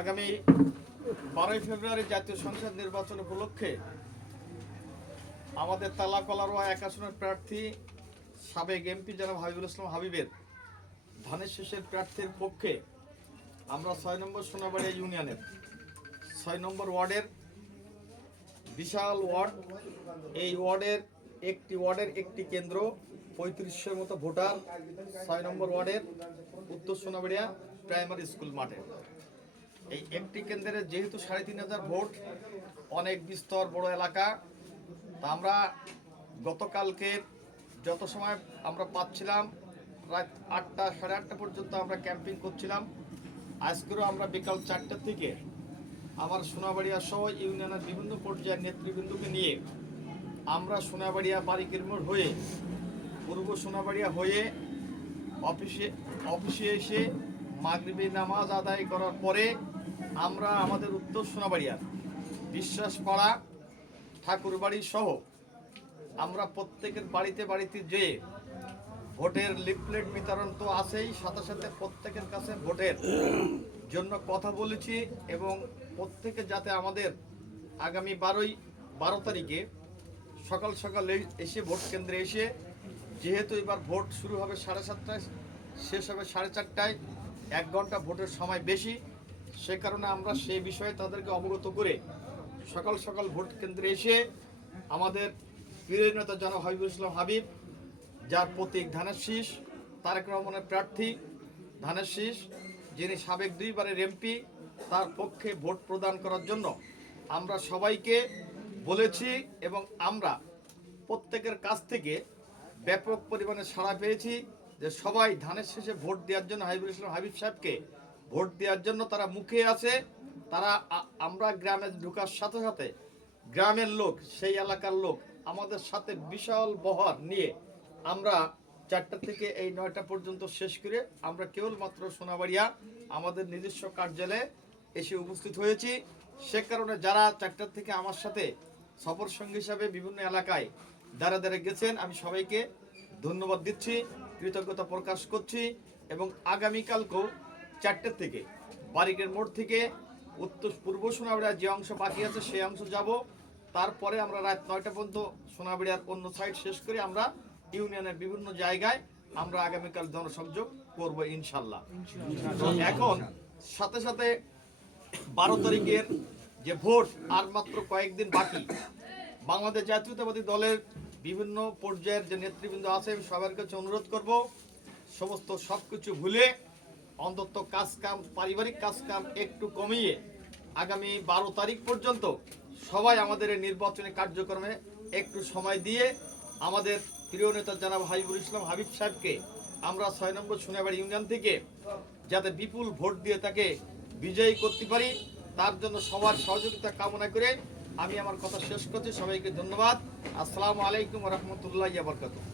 আগামী 12ই ফেব্রুয়ারি জাতীয় সংসদ নির্বাচন উপলক্ষে আমাদের তালাকলারোয়া 1 আসনের প্রার্থী সাবেক এমপি জনাব হাবিবুল ইসলাম হাবিবের ধানের শীষের প্রার্থীর পক্ষে আমরা 6 নম্বর সোনাবাড়িয়া ইউনিয়নের 6 নম্বর ওয়ার্ডের বিশাল ওয়ার্ড, এই ওয়ার্ডের একটি কেন্দ্র 3500 মতো ভোটার 6 নম্বর ওয়ার্ডের উত্তর সোনাবাড়িয়া প্রাইমারি স্কুল মাঠে। এই একটি কেন্দ্রে যেহেতু 3500 ভোট, অনেক বিস্তর বড় এলাকা, তা আমরা গতকালকে যত সময় আমরা পাচ্ছিলাম রাত 8টা সাড়ে 8টা পর্যন্ত আমরা ক্যাম্পিং করছিলাম। আজকেরও আমরা বিকাল 4টা থেকে আমার সোনাবাড়িয়া সহ ইউনিয়নের বিভিন্ন পর্যায়ের নেতৃবৃন্দকে নিয়ে আমরা সোনাবাড়িয়া বারিকের মোড় হয়ে পূর্ব সোনাবাড়িয়া হয়ে অফিসে এসে মাগরিবি নামাজ আদায় করার পরে আমরা আমাদের উত্তর সোনাবাড়িয়ার বিশ্বাসপাড়া ঠাকুরবাড়ি সহ আমরা প্রত্যেকের বাড়িতে যেয়ে ভোটের লিফলেট বিতরণ তো আছেই, সাথে সাথে প্রত্যেকের কাছে ভোটের জন্য কথা বলেছি এবং প্রত্যেকে যাতে আমাদের আগামী 12 তারিখে সকাল সকাল এসে ভোট কেন্দ্রে এসে, যেহেতু এবার ভোট শুরু হবে 7:30টায়, শেষ হবে 4:30টায়, 1 ঘন্টা ভোটের সময় বেশি, সে কারণে আমরা সেই বিষয়ে তাদেরকে অবগত করে সকাল সকাল ভোট কেন্দ্রে এসে আমাদের প্রিয় নেতা জনাব হাবিবুল ইসলাম হাবিব, যার প্রতীক ধানের শীষ, তারেক রহমানের প্রার্থী ধানের শীষ, যিনি সাবেক 2 বারের এমপি, তার পক্ষে ভোট প্রদান করার জন্য আমরা সবাইকে বলেছি এবং আমরা প্রত্যেকের কাছ থেকে ব্যাপক পরিমাণে সাড়া পেয়েছি যে সবাই ধানের শীষে ভোট দেওয়ার জন্য হাবিবুল ইসলাম হাবিব সাহেবকে ভোট দেওয়ার জন্য তারা মুখে আছে। তারা আমরা গ্রামে ঢোকার সাথে সাথে গ্রামের লোক, সেই এলাকার লোক আমাদের সাথে বিশাল বহর নিয়ে আমরা 4টা থেকে এই 9টা পর্যন্ত শেষ করে আমরা কেবলমাত্র সোনাবাড়িয়া আমাদের নিজস্ব কার্যালয়ে এসে উপস্থিত হয়েছি। সে কারণে যারা 4টা থেকে আমার সাথে সফর সঙ্গী হিসাবে বিভিন্ন এলাকায় দাঁড়ে গেছেন, আমি সবাইকে ধন্যবাদ দিচ্ছি, কৃতজ্ঞতা প্রকাশ করছি এবং আগামীকালকেও 4টা থেকে বারিকের মোড় থেকে উত্তর পূর্ব সোনাবাড়িয়া যে অংশ বাকি আছে সেই অংশ যাব। তারপরে আমরা রাত 9টা পর্যন্ত সোনাবাড়িয়ার অন্য সাইড শেষ করে আমরা ইউনিয়নের বিভিন্ন জায়গায় আমরা আগামীকাল জনসংযোগ করব ইনশাল্লাহ। এখন সাথে সাথে 12 তারিখের যে ভোট আর মাত্র কয়েকদিন বাকি, বাংলাদেশ জাতীয়তাবাদী দলের বিভিন্ন পর্যায়ের যে নেতৃবৃন্দ আছে সবার কাছে অনুরোধ করব সবকিছু ভুলে অন্তত কাজকাম, পারিবারিক কাজকাম একটু কমিয়ে আগামী 12 তারিখ পর্যন্ত সবাই আমাদের এই নির্বাচনী কার্যক্রমে একটু সময় দিয়ে আমাদের প্রিয় নেতা জনাব হাবিবুল ইসলাম হাবিব সাহেবকে আমরা 6 নম্বর সোনাবাড়ি ইউনিয়ন থেকে যাতে বিপুল ভোট দিয়ে তাকে বিজয়ী করতে পারি, তার জন্য সবার সহযোগিতা কামনা করে আমি আমার কথা শেষ করছি। সবাইকে ধন্যবাদ। আসসালামু আলাইকুম ওয়া রাহমাতুল্লাহি ওয়া বারাকাতুহু।